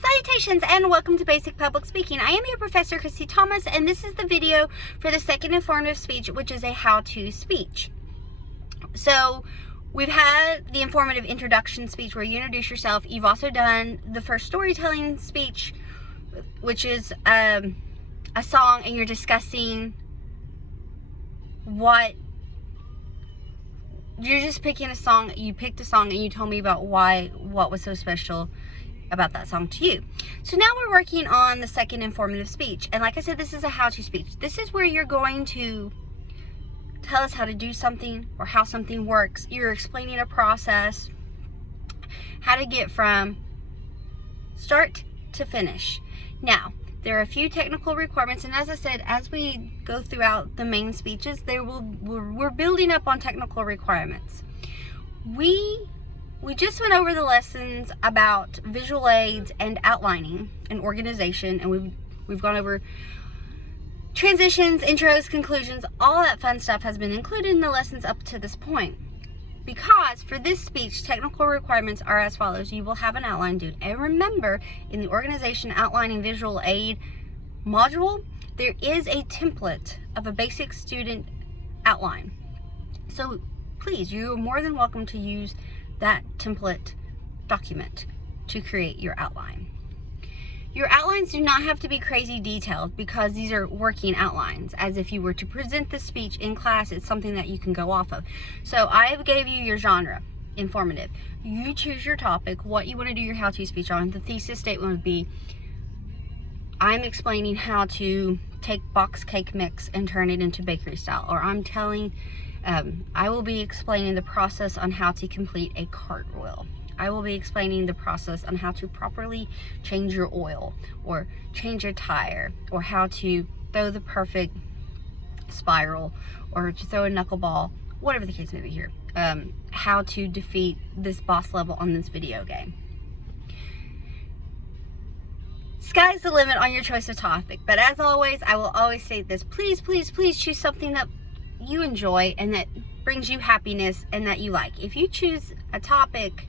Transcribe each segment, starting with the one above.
Salutations and welcome to Basic Public Speaking. I am your Professor Christy Thomas, and this is the video for the second informative speech, which is a how-to speech. So we've had the informative introduction speech where you introduce yourself. You've also done the first storytelling speech, which is a song, and you're discussing what you're just picking a song. You picked a song and you told me about what was so special about that song to you. So now we're working on the second informative speech, and like I said, this is a how-to speech. This is where you're going to tell us how to do something or how something works. You're explaining a process, how to get from start to finish. Now there are a few technical requirements, and as I said, as we go throughout the main speeches, we're building up on technical requirements. We just went over the lessons about visual aids and outlining and organization, and we've gone over transitions, intros, conclusions. All that fun stuff has been included in the lessons up to this point. Because for this speech, technical requirements are as follows. You will have an outline due. And remember, in the organization, outlining, visual aid module, there is a template of a basic student outline. So please, you're more than welcome to use that template document to create your outline. Your outlines do not have to be crazy detailed, because these are working outlines. As if you were to present this speech in class, it's something that you can go off of. So I gave you your genre, informative. You choose your topic, what you want to do your how-to speech on. The thesis statement would be, I'm explaining how to take box cake mix and turn it into bakery style. Or I will be explaining the process on how to complete a cartwheel. I will be explaining the process on how to properly change your oil or change your tire, or how to throw the perfect spiral, or to throw a knuckleball, whatever the case may be here. How to defeat this boss level on this video game. Sky's the limit on your choice of topic, but as always, I will always state this. Please, please, please choose something that you enjoy and that brings you happiness and that you like. If you choose a topic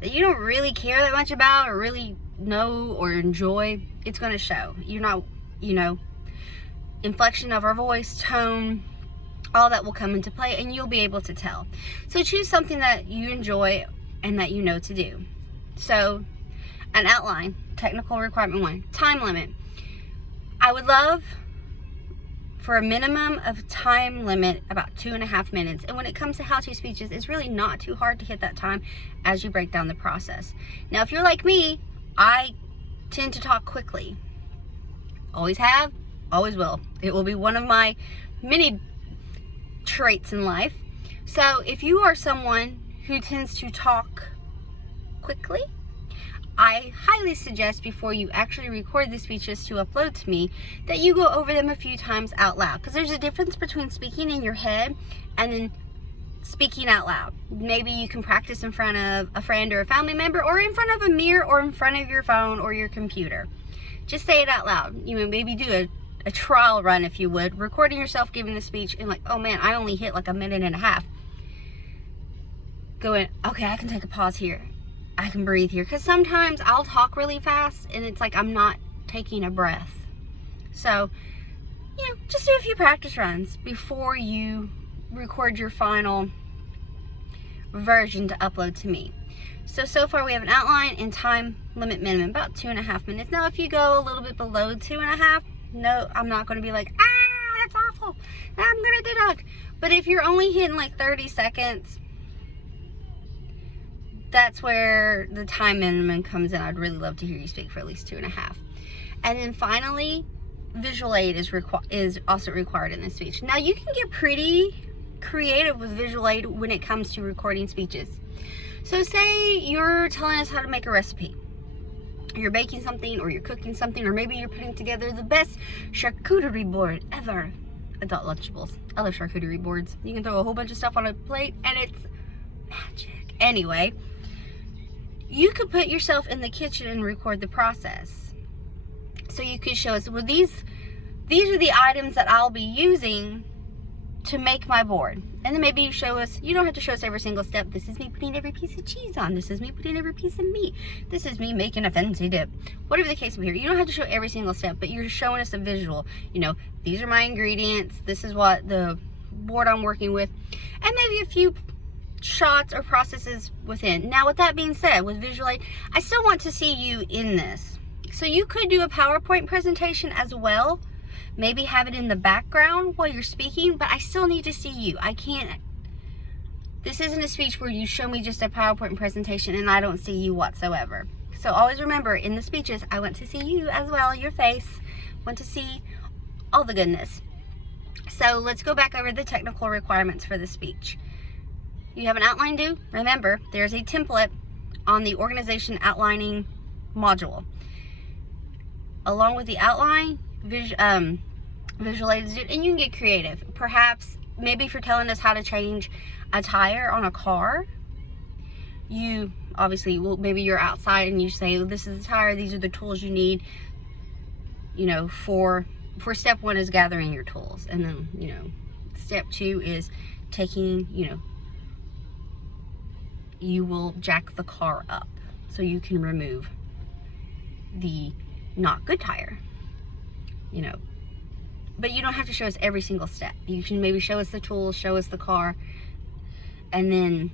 that you don't really care that much about or really know or enjoy, it's going to show. You're not, inflection of our voice, tone, all that will come into play, and you'll be able to tell. So choose something that you enjoy and that you know to do. So an outline, technical requirement 1, time limit. I would love for a minimum of time limit about 2.5 minutes. And when it comes to how-to speeches, it's really not too hard to hit that time as you break down the process. Now, if you're like me, I tend to talk quickly. Always have, always will. It will be one of my many traits in life. So if you are someone who tends to talk quickly, I highly suggest, before you actually record the speeches to upload to me, that you go over them a few times out loud. Because there's a difference between speaking in your head and then speaking out loud. Maybe you can practice in front of a friend or a family member, or in front of a mirror, or in front of your phone or your computer. Just say it out loud. You know, maybe do a trial run, if you would, recording yourself giving the speech, and like, oh man, I only hit like 1.5 minutes. Going, okay, I can take a pause here. I can breathe here, because sometimes I'll talk really fast and it's like I'm not taking a breath. So, just do a few practice runs before you record your final version to upload to me. So far we have an outline and time limit minimum, about 2.5 minutes. Now, if you go a little bit below 2.5, no, I'm not going to be like, that's awful, I'm going to deduct. But if you're only hitting like 30 seconds, that's where the time minimum comes in. I'd really love to hear you speak for at least 2.5. And then finally, visual aid is also required in this speech. Now, you can get pretty creative with visual aid when it comes to recording speeches. So say you're telling us how to make a recipe. You're baking something, or you're cooking something, or maybe you're putting together the best charcuterie board ever. Adult Lunchables. I love charcuterie boards. You can throw a whole bunch of stuff on a plate and it's magic. Anyway, you could put yourself in the kitchen and record the process. So you could show us, well, these are the items that I'll be using to make my board. And then maybe you show us, you don't have to show us every single step. This is me putting every piece of cheese on. This is me putting every piece of meat. This is me making a fancy dip. Whatever the case may be, you don't have to show every single step, but you're showing us a visual. You know, these are my ingredients. This is what the board I'm working with. And maybe a few shots or processes within. Now, with that being said, with visual aid, I still want to see you in this. So you could do a PowerPoint presentation as well. Maybe have it in the background while you're speaking, but I still need to see you. I can't, this isn't a speech where you show me just a PowerPoint presentation and I don't see you whatsoever. So always remember, in the speeches, I want to see you as well, your face. Want to see all the goodness. So let's go back over the technical requirements for the speech. You have an outline due. Remember, there's a template on the organization outlining module. Along with the outline, visual aids, and you can get creative. Perhaps, maybe if you're telling us how to change a tire on a car, you obviously will, maybe you're outside and you say, well, this is the tire, these are the tools you need, you know, for step 1 is gathering your tools, and then, you know, step 2 is taking, you know, you will jack the car up so you can remove the not good tire, you know. But you don't have to show us every single step. You can maybe show us the tools, show us the car, and then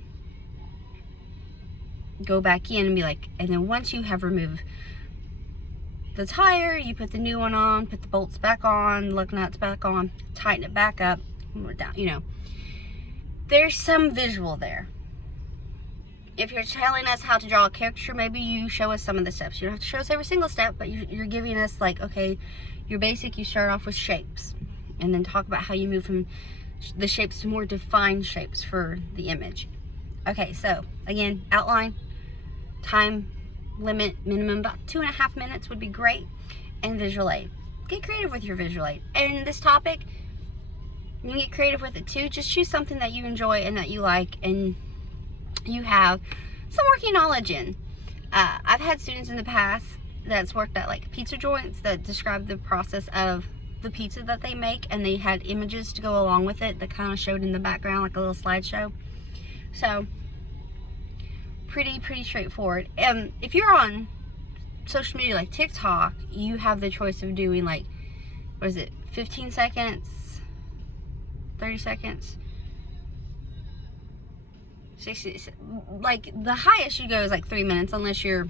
go back in and be like, and then once you have removed the tire, you put the new one on, put the bolts back on, lug nuts back on, tighten it back up, and we're down, you know. There's some visual there. If you're telling us how to draw a caricature, maybe you show us some of the steps. You don't have to show us every single step, but you're giving us, like, okay, your basic, you start off with shapes, and then talk about how you move from the shapes to more defined shapes for the image. Okay, so again, outline, time limit, minimum about 2.5 minutes would be great, and visual aid. Get creative with your visual aid. And this topic, you can get creative with it too. Just choose something that you enjoy and that you like, and you have some working knowledge in. I've had students in the past that's worked at like pizza joints that describe the process of the pizza that they make, and they had images to go along with it that kind of showed in the background like a little slideshow. So pretty straightforward. If you're on social media like TikTok, you have the choice of doing, like, what is it, 15 seconds, 30 seconds, 60, like the highest you go is like 3 minutes, unless you're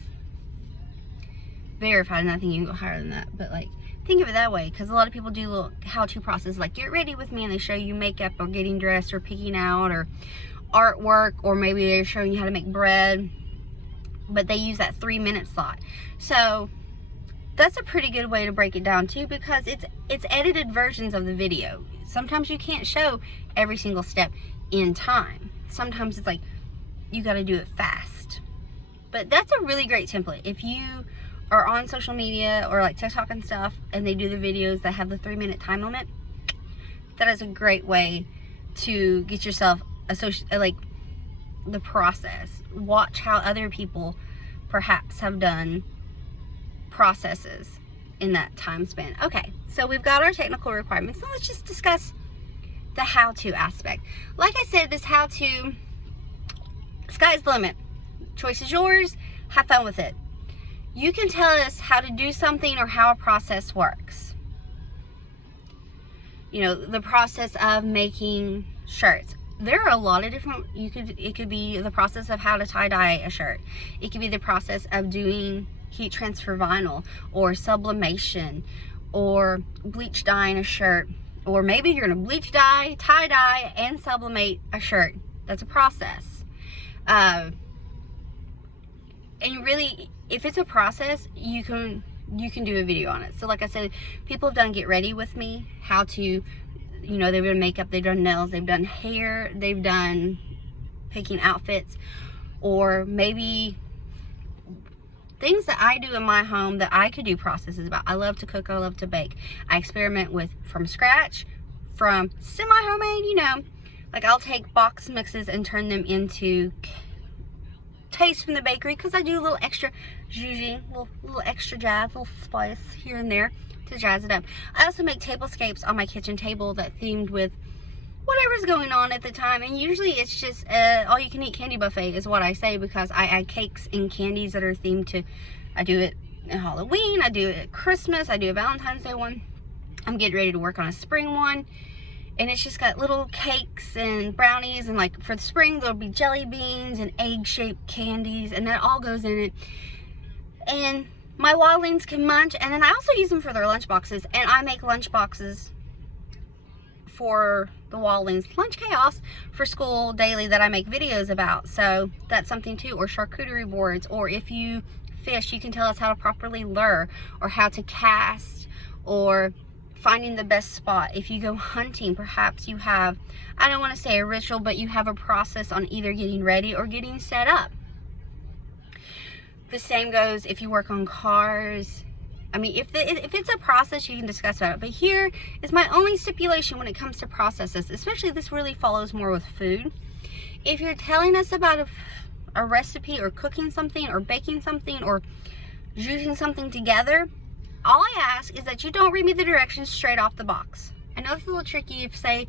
verified, and I think you can go higher than that. But like, think of it that way, because a lot of people do little how-to process, like get ready with me, and they show you makeup or getting dressed or picking out or artwork, or maybe they're showing you how to make bread, but they use that 3-minute slot. So that's a pretty good way to break it down too, because it's edited versions of the video. Sometimes you can't show every single step in time. Sometimes it's like you got to do it fast. But that's a really great template. If you are on social media or like TikTok and stuff, and they do the videos that have the 3-minute time limit, that is a great way to get yourself like the process. Watch how other people perhaps have done processes in that time span. Okay, so we've got our technical requirements. Now let's just discuss the how-to aspect. Like I said, this how-to, sky's the limit. Choice is yours. Have fun with it. You can tell us how to do something or how a process works. You know, the process of making shirts. There are a lot of different, it could be the process of how to tie-dye a shirt. It could be the process of doing heat transfer vinyl, or sublimation, or bleach dyeing a shirt. Or maybe you're gonna bleach dye, tie-dye, and sublimate a shirt. That's a process. And really, if it's a process, you can do a video on it. So like I said, people have done Get Ready With Me, how to, you know, they've done makeup, they've done nails, they've done hair, they've done picking outfits, or maybe things that I do in my home that I could do processes about. I love to cook, I love to bake. I experiment with from scratch, from semi-homemade, you know, like I'll take box mixes and turn them into taste from the bakery, because I do a little extra zhuzhing, little extra jazz, little spice here and there to jazz it up. I also make tablescapes on my kitchen table that themed with whatever's going on at the time. And usually it's just all you can eat candy buffet is what I say, because I add cakes and candies that are themed to, I do it at Halloween, I do it at Christmas, I do a Valentine's Day one. I'm getting ready to work on a spring one, and it's just got little cakes and brownies, and like for the spring there'll be jelly beans and egg-shaped candies, and that all goes in it. And my wildlings can munch, and then I also use them for their lunch boxes, and I make lunch boxes for the wildlings, lunch chaos for school daily, that I make videos about. So that's something too. Or charcuterie boards, or if you fish, you can tell us how to properly lure, or how to cast, or finding the best spot. If you go hunting, perhaps you have, I don't want to say a ritual, but you have a process on either getting ready or getting set up. The same goes if you work on cars. I mean, if it's a process, you can discuss about it. But here is my only stipulation when it comes to processes, especially this really follows more with food. If you're telling us about a recipe, or cooking something, or baking something, or juicing something together, all I ask is that you don't read me the directions straight off the box. I know it's a little tricky if, say,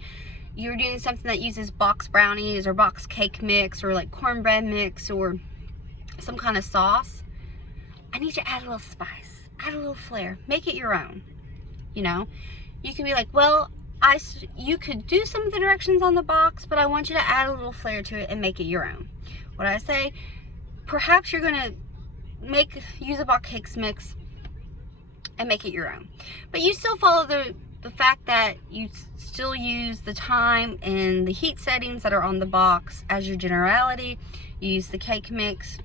you're doing something that uses box brownies, or box cake mix, or like cornbread mix, or some kind of sauce. I need you to add a little spice, add a little flair, make it your own. You know, you can be like, well, you could do some of the directions on the box, but I want you to add a little flair to it and make it your own. What I say, perhaps you're gonna use a box cakes mix and make it your own, but you still follow the fact that you still use the time and the heat settings that are on the box as your generality. You use the cake mix,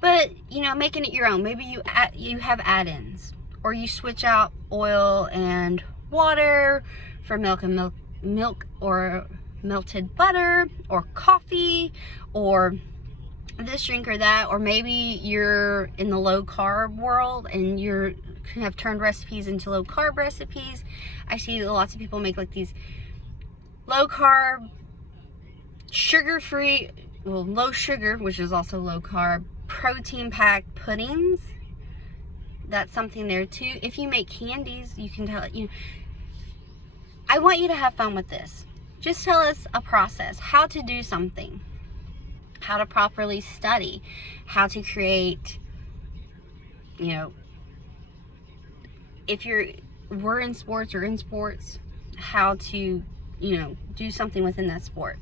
but you know, making it your own. Maybe you have add-ins, or you switch out oil and water for milk and milk, or melted butter, or coffee, or this drink or that. Or maybe you're in the low carb world and you have turned recipes into low carb recipes. I see lots of people make like these low carb, sugar free, well, low sugar, which is also low carb, protein packed puddings. That's something there too. If you make candies, you can tell it, you know, I want you to have fun with this. Just tell us a process, how to do something, how to properly study, how to create, you know, if we're in sports, or in sports, how to, you know, do something within that sport.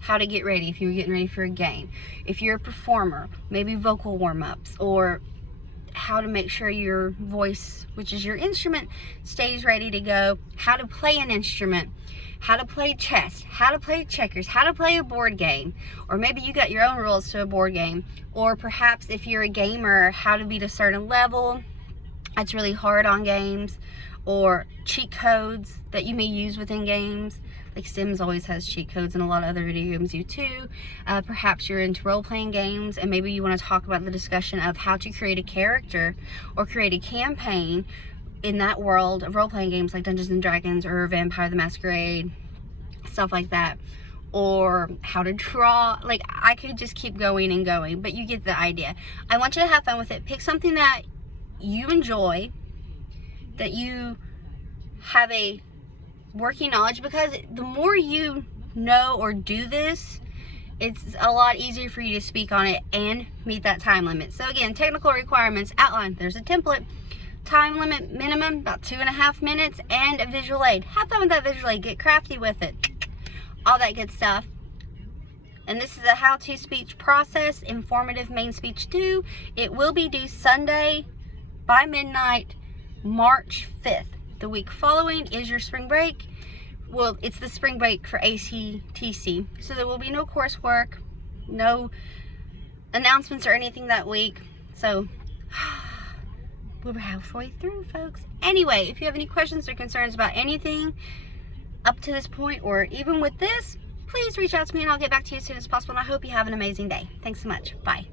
How to get ready if you're getting ready for a game. If you're a performer, maybe vocal warm-ups, or how to make sure your voice, which is your instrument, stays ready to go. How to play an instrument, how to play chess, how to play checkers, how to play a board game. Or maybe you got your own rules to a board game. Or perhaps if you're a gamer, how to beat a certain level that's really hard on games, or cheat codes that you may use within games. Like Sims always has cheat codes, and a lot of other video games do too. Perhaps you're into role-playing games, and maybe you want to talk about the discussion of how to create a character or create a campaign in that world of role-playing games like Dungeons and Dragons or Vampire the Masquerade, stuff like that. Or how to draw. Like, I could just keep going and going, but you get the idea. I want you to have fun with it. Pick something that you enjoy, that you have a working knowledge, because the more you know or do this, it's a lot easier for you to speak on it and meet that time limit. So again, technical requirements outline. There's a template. Time limit minimum about 2.5 minutes, and a visual aid. Have fun with that visual aid. Get crafty with it. All that good stuff. And this is a how-to speech process, informative main speech due. It will be due Sunday by midnight, March 5th. The week following is your spring break. Well, it's the spring break for ACTC. So there will be no coursework, no announcements or anything that week. So we're halfway through, folks. Anyway, if you have any questions or concerns about anything up to this point, or even with this, please reach out to me and I'll get back to you as soon as possible. And I hope you have an amazing day. Thanks so much. Bye.